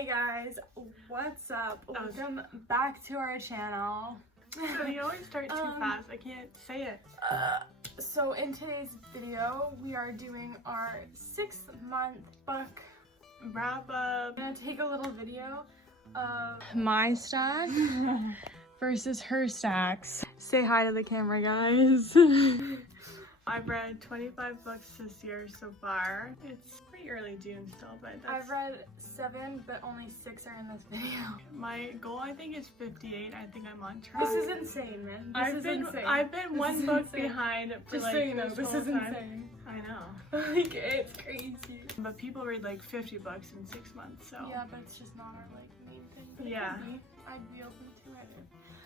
Hey guys, what's up? Welcome back to our channel. So you always start too fast. I can't say it. So in today's video, we are doing our 6-month book wrap up. I'm gonna take a little video of my stack versus her stacks. Say hi to the camera, guys. I've read 25 books this year so far. It's pretty early June still, but I've read 7, but only 6 are in this video. My goal, I think, is 58. I think I'm on track. This is insane, man. This is insane. I've been one book behind for just like so you know, this is time. insane. I know. Like, it's crazy. But people read like 50 books in 6 months, so. Yeah, but it's just not our like main thing. But yeah. I'd be open to it.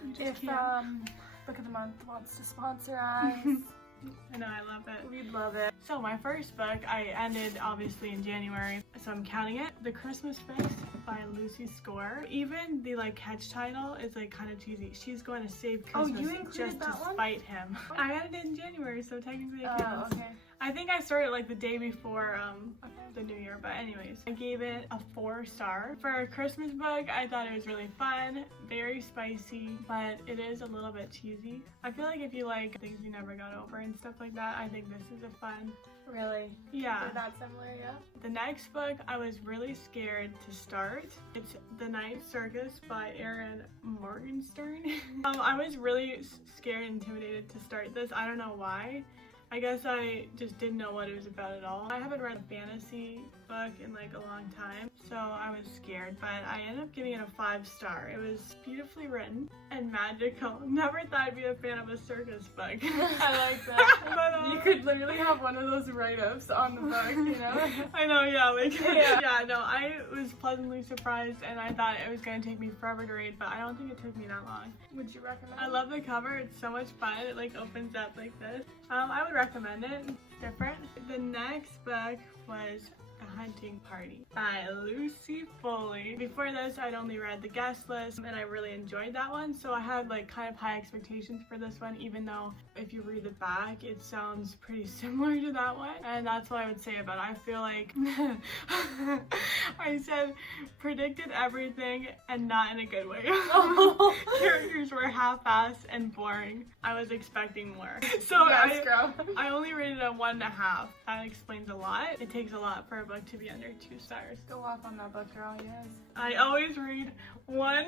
You just If can't. Book of the Month wants to sponsor us. I know, I love it. We'd love it. So my first book, I ended obviously in January, so I'm counting it. The Christmas Fix by Lucy Score. Even the like catch title is like kind of cheesy. She's going to save Christmas just to spite him. I ended it in January, so technically it counts. Okay. I think I started like the day before the new year, but anyways, I gave it a 4-star. For a Christmas book, I thought it was really fun, very spicy, but it is a little bit cheesy. I feel like if you like things you never got over and stuff like that, I think this is a fun. Really? Yeah. They're that similar, yeah? The next book I was really scared to start. It's The Night Circus by Erin Morgenstern. I was really scared and intimidated to start this. I don't know why. I guess I just didn't know what it was about at all. I haven't read a fantasy book in like a long time, so I was scared, but I ended up giving it a 5-star. It was beautifully written and magical. Never thought I'd be a fan of a circus book. I like that. But, you could literally have one of those write-ups on the book, you know? I know, yeah, like, yeah, no, I was pleasantly surprised and I thought it was going to take me forever to read, but I don't think it took me that long. Would you recommend I love the cover. It's so much fun. It like opens up like this. I would recommend it. Different. The next book was A Hunting Party by Lucy Foley. Before this, I'd only read The Guest List and I really enjoyed that one, so I had like kind of high expectations for this one, even though if you read the back it sounds pretty similar to that one, and that's what I would say about it. I feel like I said predicted everything and not in a good way. Characters were half-assed and boring. I was expecting more, so yes, I only rated it a 1.5. That explains a lot. It takes a lot for a book to be under 2 stars. Go off on that book, girl, yes. I always read one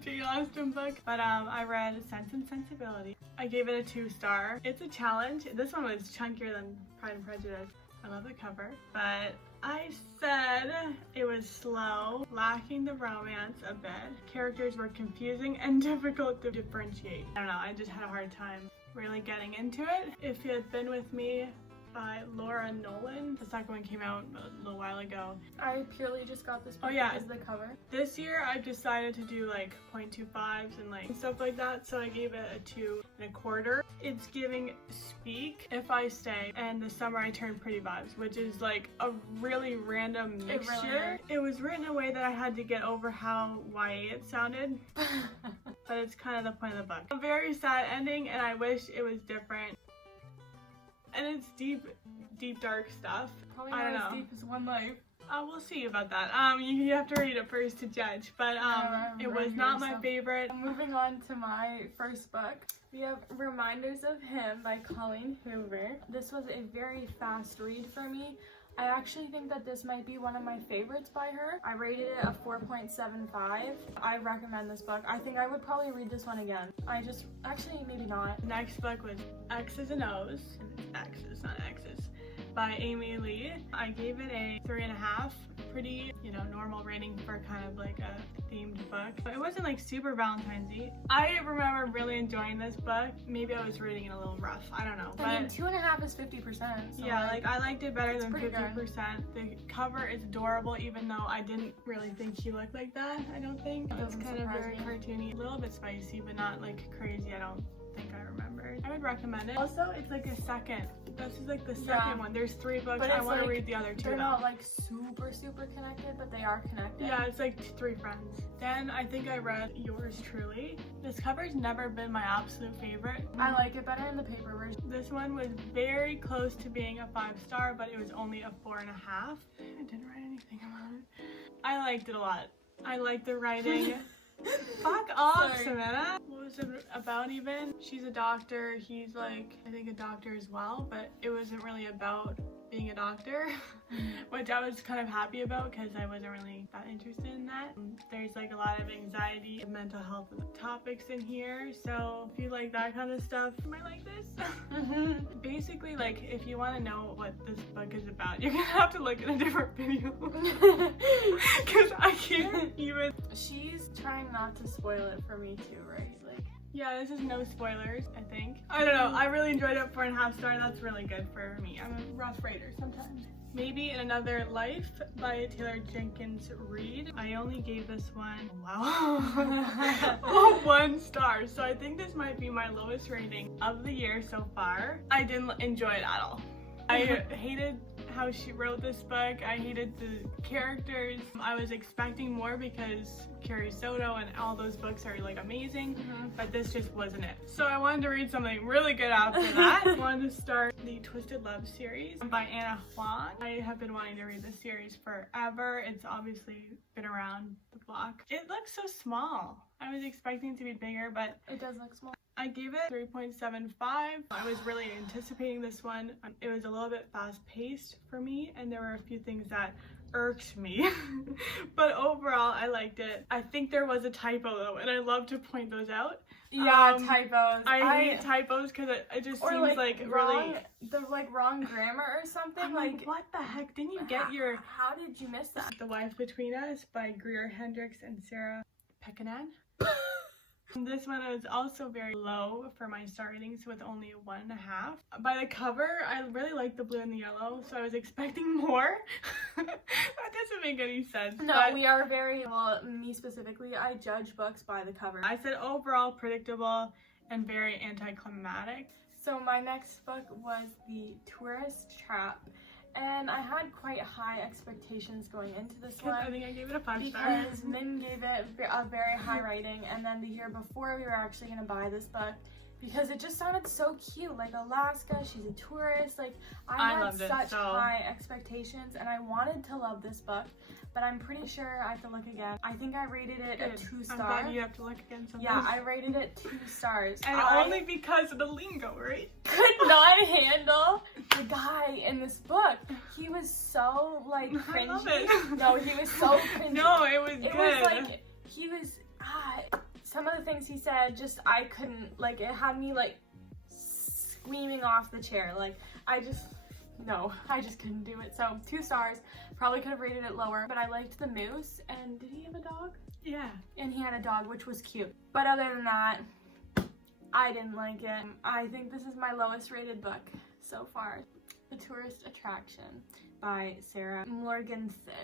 Jane Austen book, but I read Sense and Sensibility. I gave it a 2-star. It's a challenge. This one was chunkier than Pride and Prejudice. I love the cover, but I said it was slow, lacking the romance a bit. Characters were confusing and difficult to differentiate. I don't know, I just had a hard time really getting into it. If You Had Been With Me by Laura Nolan. The second one came out a little while ago. I purely just got this book because of the cover. This year I've decided to do like 0.25s and like stuff like that, so I gave it a 2.25. It's giving Speak, If I Stay, and The Summer I Turned Pretty vibes, which is like a really random mixture. It was written in a way that I had to get over how YA it sounded. But it's kind of the point of the book. A very sad ending, and I wish it was different. And it's deep, dark stuff. Probably not as deep as One Life. We'll see about that. You have to read it first to judge, but it was not my favorite. Moving on to my first book, we have Reminders of Him by Colleen Hoover. This was a very fast read for me. I actually think that this might be one of my favorites by her. I rated it a 4.75. I recommend this book. I think I would probably read this one again. Actually, maybe not. Next book was X's and O's. X's, not X's, by Amy Lee. I gave it a 3.5. Pretty, normal rating for kind of like a themed book. It wasn't like super Valentine's-y. I remember really enjoying this book. Maybe I was reading it a little rough. I don't know. I mean, 2.5 is 50%. So yeah, like I liked it better than 50%. Good. The cover is adorable, even though I didn't really think she looked like that. I don't think. It's kind of very cartoony, a little bit spicy, but not like crazy. I don't think I remembered. I would recommend it. Also, it's like a second. This is like the second one. There's 3 books. I want to read the other 2 They're not like super connected, but they are connected. Yeah, it's like 3 friends. Then I think I read Yours Truly. This cover's never been my absolute favorite. I like it better in the paper version. This one was very close to being a 5-star, but it was only a 4.5. I didn't write anything about it. I liked it a lot. I like the writing. Fuck off, Sorry. Savannah. What was it about even? She's a doctor. He's like, I think a doctor as well, but it wasn't really about being a doctor, which I was kind of happy about because I wasn't really that interested in that. There's like a lot of anxiety and mental health topics in here, so if you like that kind of stuff, you might like this. Basically, like, if you want to know what this book is about, you're gonna have to look at a different video because I can't even. She's trying not to spoil it for me too, right? Like, yeah, this is no spoilers, I think. I don't know, I really enjoyed it. 4.5 stars, that's really good for me. I'm a rough rater sometimes. Maybe in Another Life by Taylor Jenkins Reid. I only gave this one, wow, 1 star. So I think this might be my lowest rating of the year so far. I didn't enjoy it at all. I hated how she wrote this book. I hated the characters. I was expecting more because Carrie Soto and all those books are like amazing, but this just wasn't it. So I wanted to read something really good after that. I wanted to start the Twisted Love series by Anna Huang. I have been wanting to read this series forever. It's obviously been around the block. It looks so small. I was expecting it to be bigger, but it does look small. I gave it 3.75. I was really anticipating this one. It was a little bit fast-paced for me, and there were a few things that irked me. But overall, I liked it. I think there was a typo though, and I love to point those out. Yeah, typos. I hate typos because it just seems like wrong, really... the wrong grammar or something. I'm like, what the heck? Didn't you get your... How did you miss that? The Wife Between Us by Greer Hendricks and Sarah Pekanen. This one was also very low for my star ratings with only 1.5. By the cover, I really like the blue and the yellow, so I was expecting more. That doesn't make any sense. No, we are very, well, me specifically, I judge books by the cover. I said overall predictable and very anticlimactic. So my next book was The Tourist Trap. And I had quite high expectations going into this one. I think I gave it a 5 star. Because Min gave it a very high rating, and then the year before we were actually going to buy this book because it just sounded so cute. Like Alaska, she's a tourist. Like I had such high expectations, and I wanted to love this book, but I'm pretty sure I have to look again. I think I rated it a 2 star. I'm glad you have to look again sometimes. Yeah, I rated it 2 stars. And only because of the lingo, right? Could not handle the guy in this book. He was so like cringy. I love it. No, he was so cringy. No, it was good. It was like he was some of the things he said just I couldn't, like, it had me like screaming off the chair. Like I just couldn't do it. So 2 stars. Probably could have rated it lower, but I liked the moose. And did he have a dog? Yeah. And he had a dog, which was cute. But other than that, I didn't like it. I think this is my lowest rated book so far. The Tourist Attraction by Sarah Morgenstern.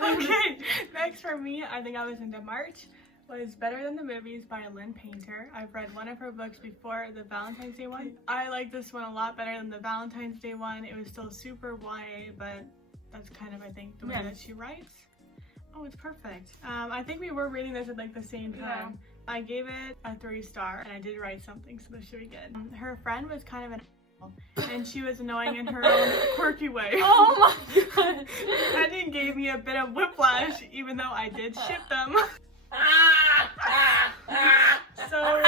Okay, next for me, I think I was into March, was Better Than the Movies by Lynn Painter. I've read one of her books before, the Valentine's Day one. I like this one a lot better than the Valentine's Day one. It was still super YA, but that's kind of, I think, the way that she writes. Oh, it's perfect. I think we were reading this at like the same time. Yeah. I gave it a 3 star, and I did write something, so this should be good. Her friend was kind of an and she was annoying in her own quirky way. Oh my god. That didn't gave me a bit of whiplash, even though I did ship them. So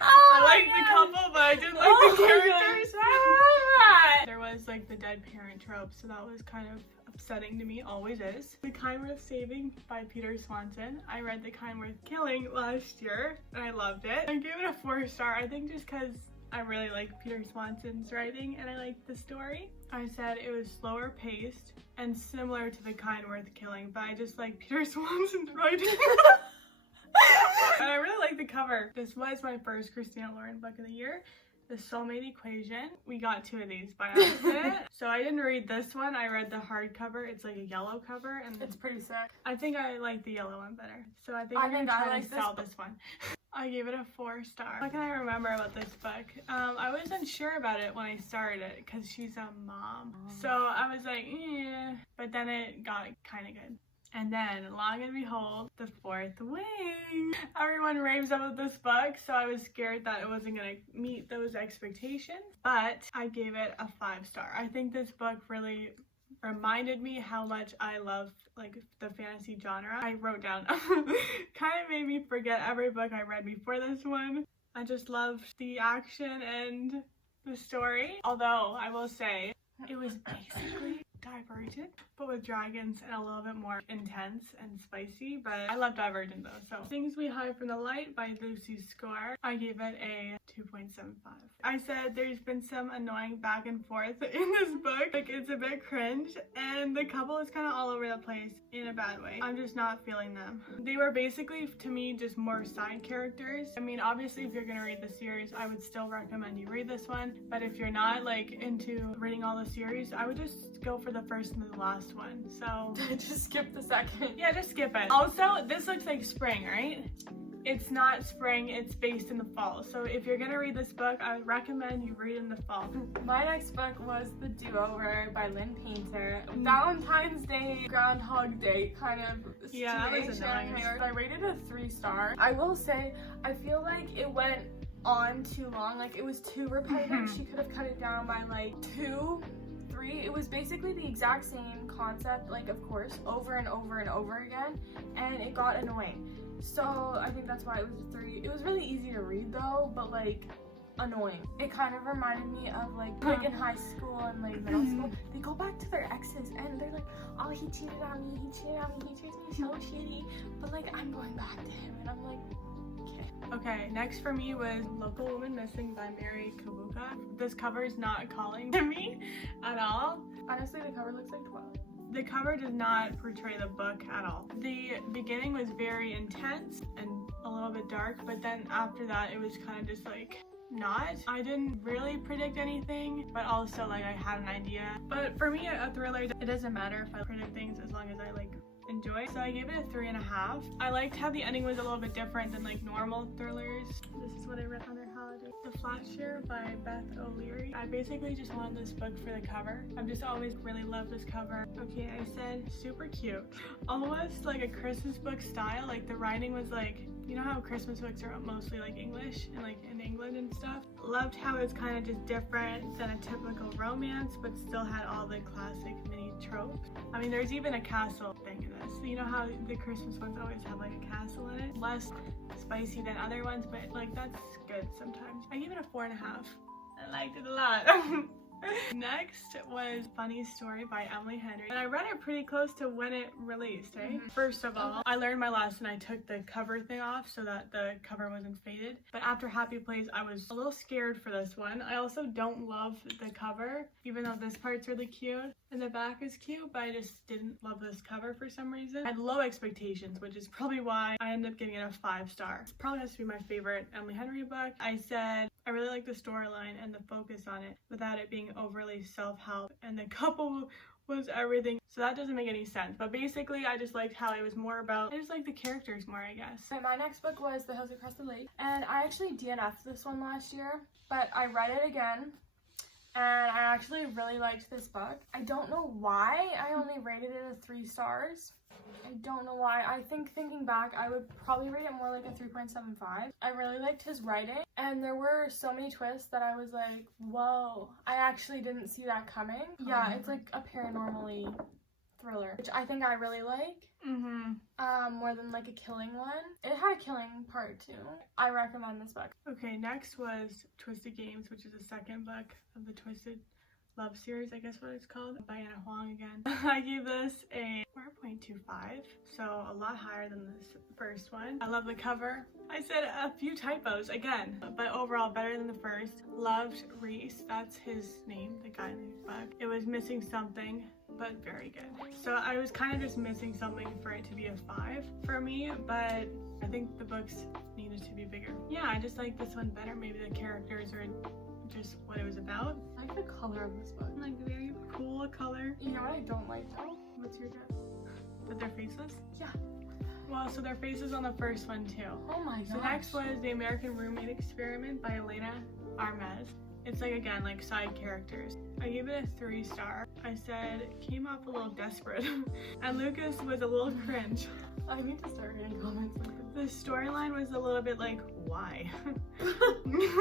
I liked the couple, but I didn't like the characters. There was like the dead parent trope, so that was kind of upsetting to me, always is. The Kind Worth Saving by Peter Swanson. I read The Kind Worth Killing last year, and I loved it. I gave it a 4 star, I think just because I really like Peter Swanson's writing and I liked the story. I said it was slower paced and similar to The Kind Worth Killing, but I just like Peter Swanson's writing. And I really like the cover. This was my first Christina Lauren book of the year, The Soulmate Equation. We got 2 of these by accident. So I didn't read this one, I read the hardcover. It's like a yellow cover, and it's pretty sick. I think I like the yellow one better. So I think I'm gonna try to sell this one. I gave it a 4 star. What can I remember about this book? I wasn't sure about it when I started it because she's a mom. So I was like, eh, but then it got kind of good. And then, long and behold, The Fourth Wing. Everyone raves about this book, so I was scared that it wasn't gonna meet those expectations, but I gave it a 5 star. I think this book really reminded me how much I love like the fantasy genre. I wrote down kind of made me forget every book I read before this one. I just loved the action and the story. Although I will say it was basically Divergent, but with dragons and a little bit more intense and spicy. But I love Divergent though. So Things We Hide from the Light by Lucy Score, I gave it a 2.75. I said there's been some annoying back and forth in this book. Like, it's a bit cringe, and the couple is kind of all over the place in a bad way. I'm just not feeling them. They were basically, to me, just more side characters. I mean, obviously, if you're gonna read the series, I would still recommend you read this one. But if you're not like into reading all the series, I would just go for the first and the last one. So just skip the second. Yeah, just skip it. Also, this looks like spring, right? It's not spring, it's based in the fall. So if you're gonna read this book, I would recommend you read in the fall. My next book was The Doover by Lynn Painter. Valentine's Day, Groundhog Day kind of situation. Yeah, that was annoying. I rated a 3-star. I will say, I feel like it went on too long. Like, it was too repetitive. She could have cut it down by like 2, 3. It was basically the exact same concept, like, of course, over and over and over again, and it got annoying. So I think that's why it was a 3. It was really easy to read though, but like annoying. It kind of reminded me of like in high school and like middle school, they go back to their exes and they're like, oh, he cheated on me, he treats me so shitty, but like I'm going back to him, and I'm like, okay, next for me was Local Woman Missing by Mary Kawuka. This cover is not calling to me at all. Honestly, the cover looks like 12. The cover does not portray the book at all. The beginning was very intense and a little bit dark, but then after that it was kind of just like not. I didn't really predict anything, but also like I had an idea. But for me, a thriller, it doesn't matter if I predict things as long as I like enjoy. So I gave it a 3.5. I liked how the ending was a little bit different than like normal thrillers. This is what I read on their holiday. The Flat Share by Beth O'Leary. I basically just wanted this book for the cover. I've just always really loved this cover. Okay, I said super cute. Almost like a Christmas book style. Like the writing was like, you know how Christmas books are mostly like English and like in England and stuff? Loved how it's kind of just different than a typical romance, but still had all the classic mini tropes. I mean, there's even a castle thing in this. You know how the Christmas ones always have like a castle in it? Less spicy than other ones, but like that's good sometimes. I give it a 4.5. I liked it a lot. Next was Funny Story by Emily Henry, and I read it pretty close to when it released, eh? First of all, I learned my lesson. I took the cover thing off so that the cover wasn't faded. But after Happy Place, I was a little scared for this one. I also don't love the cover, even though this part's really cute and the back is cute, but I just didn't love this cover for some reason. I had low expectations, which is probably why I ended up giving it a 5-star. It probably has to be my favorite Emily Henry book. I said I really like the storyline and the focus on it without it being overly self-help, and the couple was everything, so that doesn't make any sense. But basically I just liked how it was more about, I just like the characters more, I guess. So my next book was The Hills Across the Lake, and I actually DNF'd this one last year, but I read it again and I actually really liked this book. I don't know why I only rated it a 3 stars. I don't know why. I think thinking back, I would probably rate it more like a 3.75. I really liked his writing, and there were so many twists that I was like, whoa, I actually didn't see that coming. Yeah, it's like a paranormally thriller, which I think I really like. More than like a killing one. It had a killing part too. I recommend this book. Okay, next was Twisted Games, which is the second book of the Twisted Love series, I guess what it's called, by Anna Huang again. I gave this a 4.25, so a lot higher than this first one. I love the cover. I said a few typos again, but overall better than the first. Loved Reese, that's his name, the guy in the book. It was missing something, but very good. So I was kind of just missing something for it to be a 5 for me, but I think the books needed to be bigger. Yeah, I just like this one better. Maybe the characters or just what it was about. I like the color of this book. Like very cool color. You know what I don't like though? What's your guess? That they're faceless? Yeah. Well, so their faces on the first one too. Oh my gosh. So next was The American Roommate Experiment by Elena Armez. It's like, again, like side characters. I gave it a 3-star. I said it came off a little desperate and Lucas was a little cringe. I need to start reading comments like this. The storyline was a little bit like, why?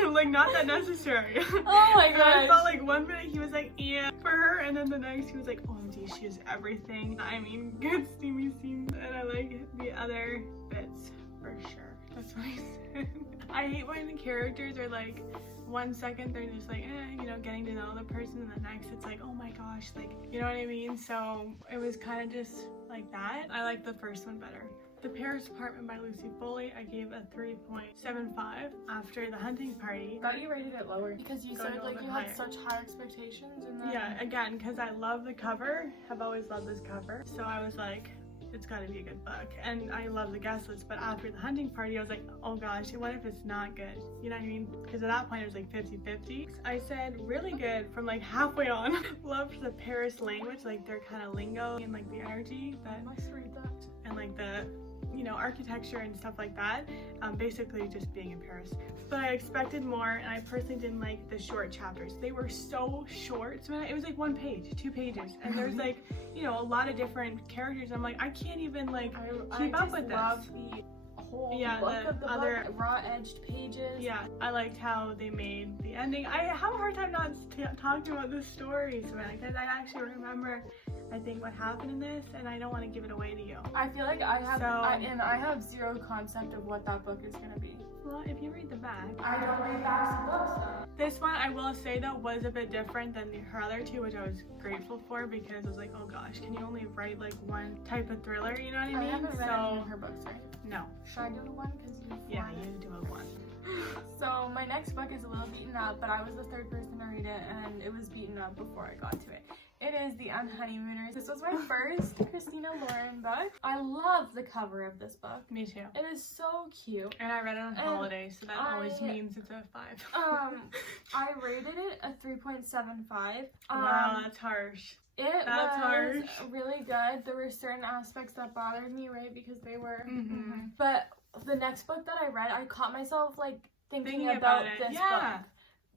Like, not that necessary. Oh my gosh. I felt like one minute he was like, yeah, for her, and then the next he was like, OMG, she is everything. I mean, good steamy scenes, and I like the other bits for sure. That's what I said. I hate when the characters are like, 1 second they're just like, you know, getting to know the person, and the next it's like, oh my gosh, like, you know what I mean? So it was kind of just like that. I like the first one better. The Paris Apartment by Lucy Foley, I gave a 3.75 after the hunting party. I thought you rated it lower because you said like you had higher. such high expectations, and then Yeah, again, because I love the cover. I've always loved this cover. So I was like, it's gotta be a good book. And I love the guest list, but after the hunting party, I was like, oh gosh, what if it's not good? You know what I mean? Because at that point it was like 50-50. I said really good from like halfway on. Loved the Paris language, like their kind of lingo and like the energy that, I must read that. and like the, you know, architecture and stuff like that. Basically just being in Paris. But I expected more, and I personally didn't like the short chapters. They were so short. So it was like 1 page, 2 pages, and there's like, you know, a lot of different characters. I'm like, I can't even like keep up with this. I just love the whole look of the book, raw-edged pages. Yeah, I liked how they made the ending. I have a hard time not talking about the story, because I actually remember, I think, what happened in this, and I don't want to give it away to you. I feel like I have, I have zero concept of what that book is gonna be. Well, if you read the back. I don't read backs of books though. This one, I will say though, was a bit different than her other two, which I was grateful for, because I was like, oh gosh, can you only write like one type of thriller, you know what I mean? I haven't read any of her books, right? No. Should I do a one? Yeah, you do a one. So my next book is a little beaten up, but I was the third person to read it, and it was beaten up before I got to it. It is The Unhoneymooners. This was my first Christina Lauren book. I love the cover of this book. Me too. It is so cute. And I read it on holiday, so that always means it's a 5. I rated it a 3.75. Wow, that's harsh. It was really good. There were certain aspects that bothered me, right, because they were. But the next book that I read, I caught myself like thinking about this book.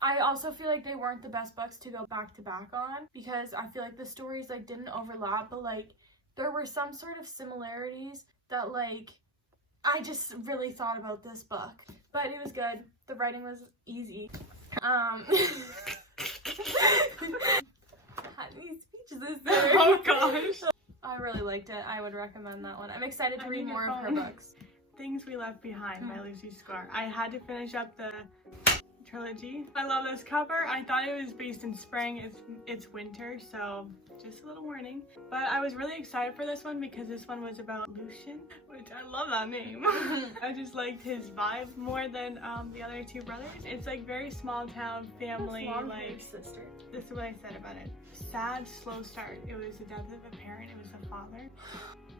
I also feel like they weren't the best books to go back to back on, because I feel like the stories like didn't overlap, but like there were some sort of similarities that like I just really thought about this book. But it was good. The writing was easy. Had me speechless there. Oh gosh. I really liked it. I would recommend that one. I'm excited to read more of her books. Things We Left Behind by Lucy Scar. I had to finish up the trilogy. I love this cover. I thought it was based in spring. It's winter, so just a little warning. But I was really excited for this one because this one was about Lucian, which I love that name. I just liked his vibe more than the other two brothers. It's like very small town family, like sister. This is what I said about it. Sad, slow start. It was the death of a parent. It was the father.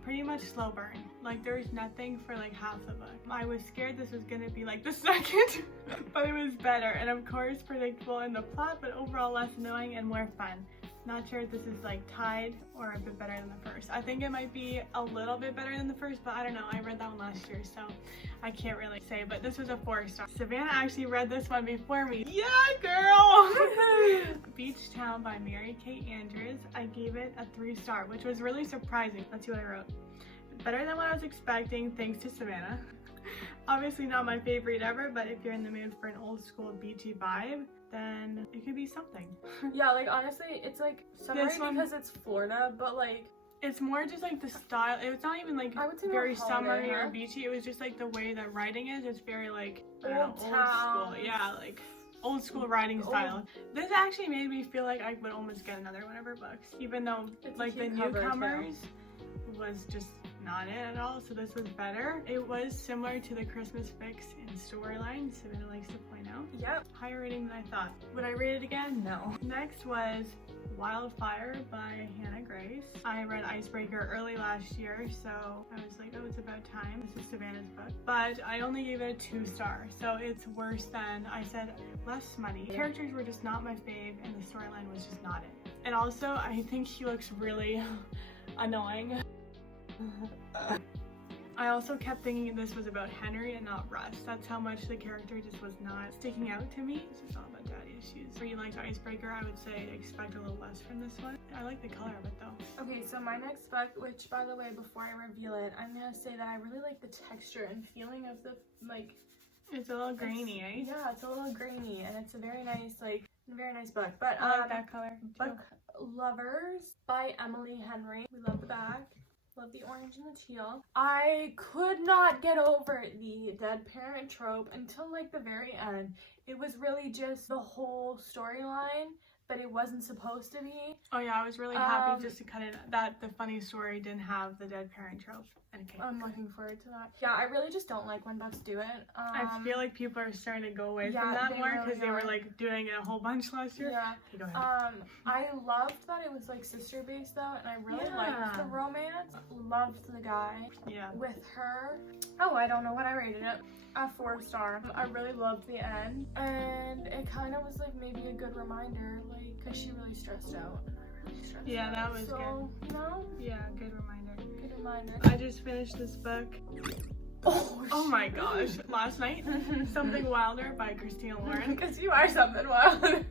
Pretty much slow burn. Like there's nothing for like half the book. I was scared this was gonna be like the second, but it was better, and of course predictable in the plot, but overall less annoying and more fun. Not sure if this is like tied or a bit better than the first. I think it might be a little bit better than the first, but I don't know. I read that one last year, so I can't really say, but this was a 4-star. Savannah actually read this one before me. Yeah, girl! Beach Town by Mary Kate Andrews. I gave it a 3-star, which was really surprising. Let's see what I wrote. Better than what I was expecting, thanks to Savannah. Obviously not my favorite ever, but if you're in the mood for an old school beachy vibe, then it could be something. Yeah, like honestly, it's like summery because it's Florida, but like it's more just like the style. It's not even like I would say very summery or beachy. It was just like the way that writing is. It's very like old school. Yeah, like old school writing style. This actually made me feel like I would almost get another one of her books, even though like the newcomers was just not it at all, so this was better. It was similar to the Christmas Fix in storyline, Savannah likes to point out. Yep. Higher rating than I thought. Would I rate it again? No. Next was Wildfire by Hannah Grace. I read Icebreaker early last year, so I was like, oh, it's about time. This is Savannah's book. But I only gave it a 2-star, so it's worse than, I said, less smutty. The characters were just not my fave, and the storyline was just not it. And also, I think he looks really annoying. I also kept thinking this was about Henry and not Russ. That's how much the character just was not sticking out to me. It's just all about daddy she's pretty like icebreaker. I would say expect a little less from this one. I like the color of it though. Okay, so my next book, which by the way, before I reveal it, I'm gonna say that I really like the texture and feeling of the, like, it's a little grainy, eh? Yeah, it's a little grainy, and it's a very nice book. But I like that color too. Book Lovers by Emily Henry. We love the back. Love the orange and the teal. I could not get over the dead parent trope until like the very end. It was really just the whole storyline, but it wasn't supposed to be. Oh yeah, I was really happy just to cut it that the funny story didn't have the dead parent trope. Okay. I'm looking forward to that. Yeah, I really just don't like when books do it. I feel like people are starting to go away from that more because they were like doing it a whole bunch last year. Yeah. Okay, go ahead. I loved that it was like sister based though, and I really liked the romance. Loved the guy. Yeah. With her. Oh, I don't know what I rated it. A 4-star. I really loved the end, and it kind of was like maybe a good reminder, like, because she really stressed out, and I really stressed out. Yeah, that was good. You know? Yeah, good reminder. Good reminder. I just finished this book. Oh my gosh, last night. Something Wilder by Christina Lauren. Because you are something wilder.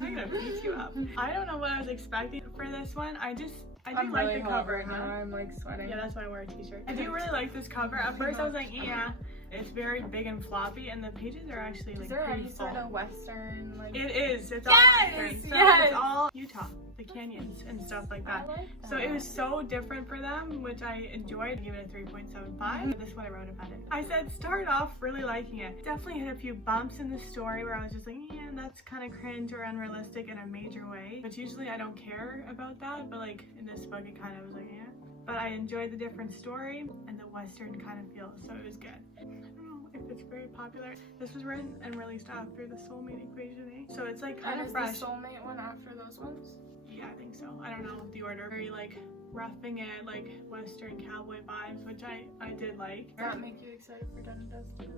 I'm gonna beat you up. I don't know what I was expecting for this one. I do I'm like really the cover. hot right now. I'm like sweating. Yeah, that's why I wear a t-shirt. I do really like this cover. At first I was like, yeah, it's very big and floppy, and the pages are actually like pretty full. Is there any sort of western, like? It is. It's all western. So it's all Utah, the canyons and stuff like that. I like that. So it was so different for them, which I enjoyed. I gave it a 3.75. This is what I wrote about it. I said start off really liking it. Definitely hit a few bumps in the story where I was just like, yeah, that's kind of cringe or unrealistic in a major way. But usually I don't care about that. But like in this book, it kind of was like, yeah. But I enjoyed the different story and the western kind of feel, so it was good. I don't know if it's very popular. This was written and released after the Soulmate Equation, eh? So it's like kind of fresh. Is the Soulmate one after those ones? Yeah, I think so. I don't know the order. Very like roughing it, like western cowboy vibes, which I did like. Does that make you excited for Dun and Dustin?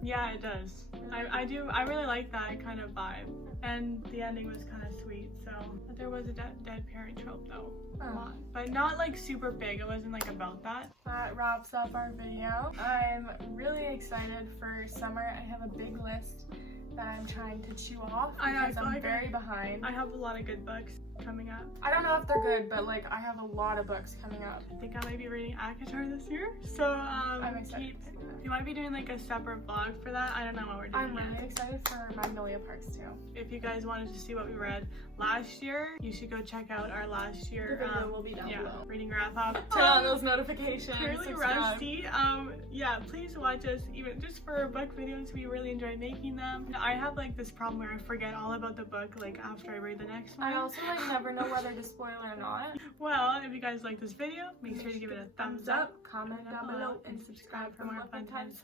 Yeah, it does. I do. I really like that kind of vibe, and the ending was kind of sweet. So, but there was a dead parent trope though, a lot, but not like super big. It wasn't like about that. That wraps up our video. I'm really excited for summer. I have a big list that I'm trying to chew off because I'm very behind. I have a lot of good books coming up. I don't know if they're good, but like I have a lot of books coming up. I think I might be reading ACOTAR this year, so I'm excited. You might be doing like a separate vlog for that. I don't know what we're doing. I'm really excited for Magnolia Parks too. If you guys wanted to see what we read last year, you should go check out our last year. The video will be down below. Reading wrap up. Turn on those notifications. Clearly rusty. Yeah, please watch us even just for book videos. We really enjoy making them. I have like this problem where I forget all about the book like after I read the next one. I also like never know whether to spoil or not. Well, if you guys like this video, make sure to give it a thumbs up, comment down below, and subscribe for more fun times.